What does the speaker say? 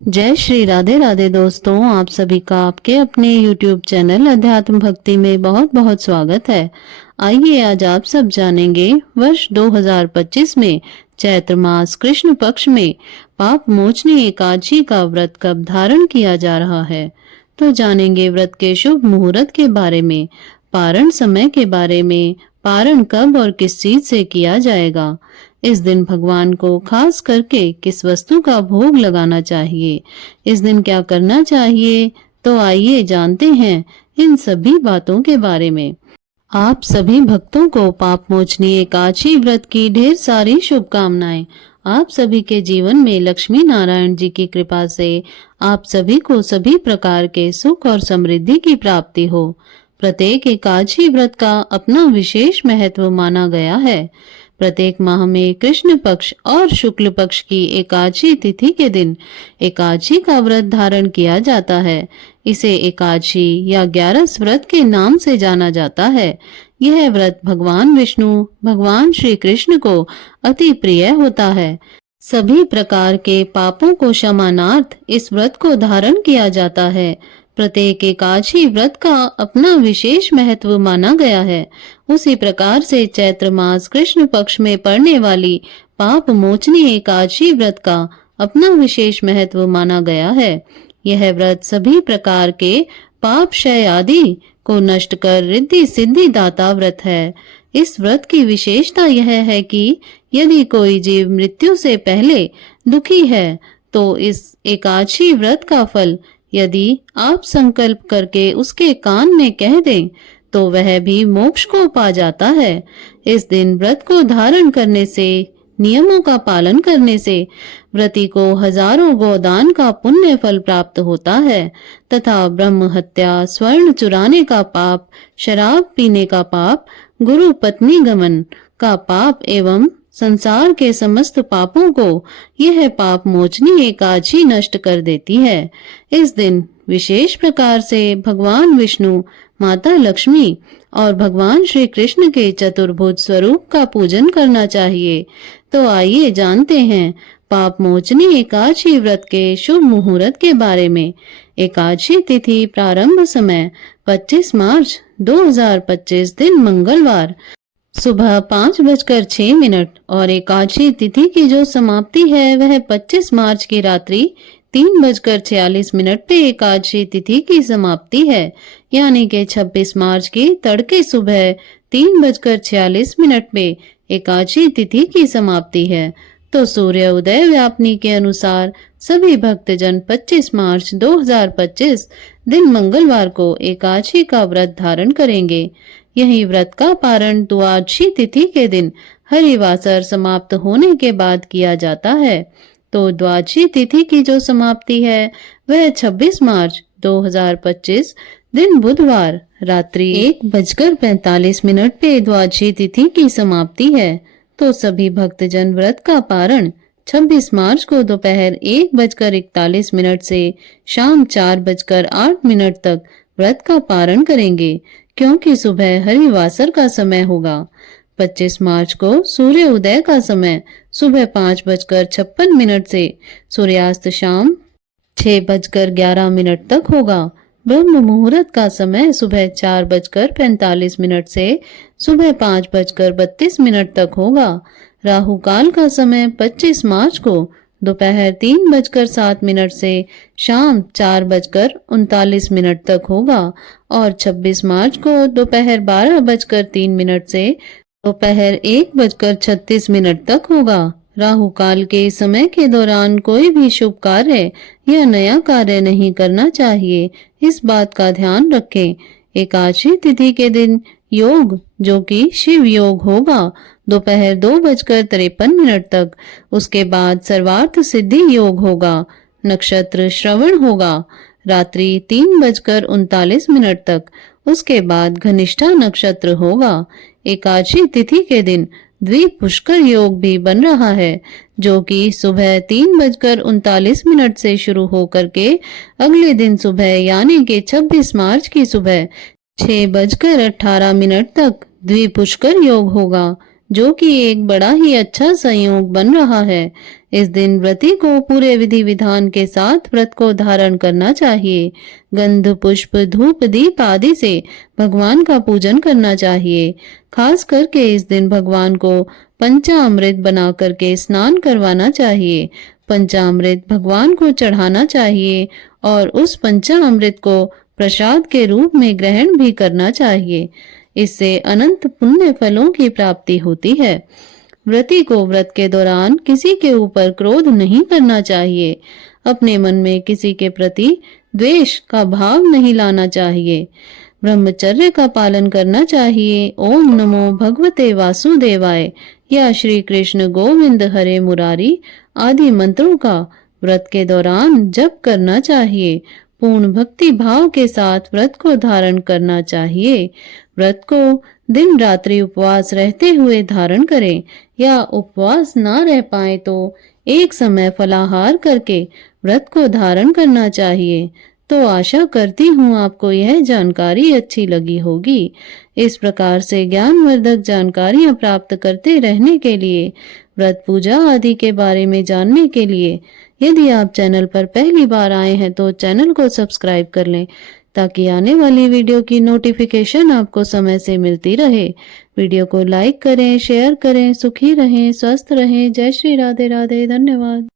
जय श्री राधे राधे दोस्तों, आप सभी का आपके अपने YouTube चैनल अध्यात्म भक्ति में बहुत बहुत स्वागत है। आइए आज आप सब जानेंगे वर्ष 2025 में चैत्र मास कृष्ण पक्ष में पाप मोचनी एकादशी का व्रत कब धारण किया जा रहा है। तो जानेंगे व्रत के शुभ मुहूर्त के बारे में, पारण समय के बारे में, पारण कब और किस चीज से किया जाएगा, इस दिन भगवान को खास करके किस वस्तु का भोग लगाना चाहिए, इस दिन क्या करना चाहिए। तो आइए जानते हैं इन सभी बातों के बारे में। आप सभी भक्तों को पाप मोचनी एकादशी व्रत की ढेर सारी शुभकामनाएं। आप सभी के जीवन में लक्ष्मी नारायण जी की कृपा से आप सभी को सभी प्रकार के सुख और समृद्धि की प्राप्ति हो। प्रत्येक एकादशी व्रत का अपना विशेष महत्व माना गया है। प्रत्येक माह में कृष्ण पक्ष और शुक्ल पक्ष की एकादशी तिथि के दिन एकादशी का व्रत धारण किया जाता है। इसे एकादशी या 11 व्रत के नाम से जाना जाता है। यह व्रत भगवान विष्णु, भगवान श्री कृष्ण को अति प्रिय होता है। सभी प्रकार के पापों को क्षमानार्थ इस व्रत को धारण किया जाता है। प्रत्येक एकादशी व्रत का अपना विशेष महत्व माना गया है। उसी प्रकार से चैत्र मास कृष्ण पक्ष में पड़ने वाली पाप मोचनी एकादशी व्रत का अपना विशेष महत्व माना गया है। यह व्रत सभी प्रकार के पाप क्षय आदि को नष्ट कर रिद्धि सिद्धि दाता व्रत है। इस व्रत की विशेषता यह है कि यदि कोई जीव मृत्यु से पहले दुखी है तो इस एकादशी व्रत का फल यदि आप संकल्प करके उसके कान में कह दें तो वह भी मोक्ष को पा जाता है। इस दिन व्रत को धारण करने से, नियमों का पालन करने से व्रती को हजारों गोदान का पुण्य फल प्राप्त होता है तथा ब्रह्म हत्या, स्वर्ण चुराने का पाप, शराब पीने का पाप, गुरु पत्नी गमन का पाप एवं संसार के समस्त पापों को यह पाप मोचनी एकादशी नष्ट कर देती है। इस दिन विशेष प्रकार से भगवान विष्णु, माता लक्ष्मी और भगवान श्री कृष्ण के चतुर्भुज स्वरूप का पूजन करना चाहिए। तो आइए जानते हैं पाप मोचनी एकादशी व्रत के शुभ मुहूर्त के बारे में। एकादशी तिथि प्रारंभ समय 25 मार्च 2025 दिन मंगलवार सुबह 5:06 और एकादशी तिथि की जो समाप्ति है वह 25 मार्च की रात्रि 3:46 पे एकादशी तिथि की समाप्ति है, यानी कि 26 मार्च की तड़के सुबह 3:46 पे एकादशी तिथि की समाप्ति है। तो सूर्य उदय व्यापनी के अनुसार सभी भक्तजन 25 मार्च 2025 दिन मंगलवार को एकादशी का व्रत धारण करेंगे। यही व्रत का पारण द्वादशी तिथि के दिन हरिवासर समाप्त होने के बाद किया जाता है। तो द्वादशी तिथि की जो समाप्ति है वह 26 मार्च 2025 दिन बुधवार रात्रि 1:45 पे द्वादशी तिथि की समाप्ति है। तो सभी भक्तजन व्रत का पारण 26 मार्च को दोपहर 1:41 से शाम 4:08 तक व्रत का पारण करेंगे, क्योंकि सुबह हरिवासर का समय होगा। 25 मार्च को सूर्य उदय का समय सुबह 5:56 से सूर्यास्त शाम 6:11 तक होगा। ब्रह्म मुहूर्त का समय सुबह 4:45 से सुबह 5:32 तक होगा। राहु काल का समय 25 मार्च को दोपहर 3:07 से शाम 4:39 तक होगा और 26 मार्च को दोपहर 12:03 से दोपहर 1:36 तक होगा। राहु काल के समय के दौरान कोई भी शुभ कार्य या नया कार्य नहीं करना चाहिए, इस बात का ध्यान रखें। एकादशी तिथि के दिन योग, जो कि शिव योग होगा, दोपहर 2:53 तक। उसके बाद सर्वार्थ सिद्धि योग होगा। नक्षत्र श्रवण होगा रात्रि 3:39 तक। उसके बाद घनिष्ठा नक्षत्र होगा। एकादशी तिथि के दिन द्वीप पुष्कर योग भी बन रहा है, जो कि सुबह 3:39 से शुरू होकर के अगले दिन सुबह यानी कि 26 मार्च की सुबह 6:18 तक द्वीप पुष्कर योग होगा। जो कि एक बड़ा ही अच्छा संयोग बन रहा है। इस दिन व्रती को पूरे विधि विधान के साथ व्रत को धारण करना चाहिए। गंध, पुष्प, धूप, दीप आदि से भगवान का पूजन करना चाहिए। खास करके इस दिन भगवान को पंचामृत बना करके स्नान करवाना चाहिए। पंचामृत भगवान को चढ़ाना चाहिए और उस पंचामृत को प्रसाद के रूप में ग्रहण भी करना चाहिए। इससे अनंत पुण्य फलों की प्राप्ति होती है। व्रती को व्रत के दौरान किसी के ऊपर क्रोध नहीं करना चाहिए। अपने मन में किसी के प्रति द्वेष का भाव नहीं लाना चाहिए। ब्रह्मचर्य का पालन करना चाहिए। ओम नमो भगवते वासुदेवाय या श्री कृष्ण गोविंद हरे मुरारी आदि मंत्रों का व्रत के दौरान जप करना चाहिए। पूर्ण भक्ति भाव के साथ व्रत को धारण करना चाहिए। व्रत को दिन रात्रि उपवास रहते हुए धारण करें या उपवास ना रह पाए तो एक समय फलाहार करके व्रत को धारण करना चाहिए। तो आशा करती हूँ आपको यह जानकारी अच्छी लगी होगी। इस प्रकार से ज्ञानवर्धक जानकारियाँ प्राप्त करते रहने के लिए, व्रत पूजा आदि के बारे में जानने के लिए यदि आप चैनल पर पहली बार आए हैं तो चैनल को सब्सक्राइब कर लें ताकि आने वाली वीडियो की नोटिफिकेशन आपको समय से मिलती रहे। वीडियो को लाइक करें, शेयर करें। सुखी रहें, स्वस्थ रहें। जय श्री राधे राधे। धन्यवाद।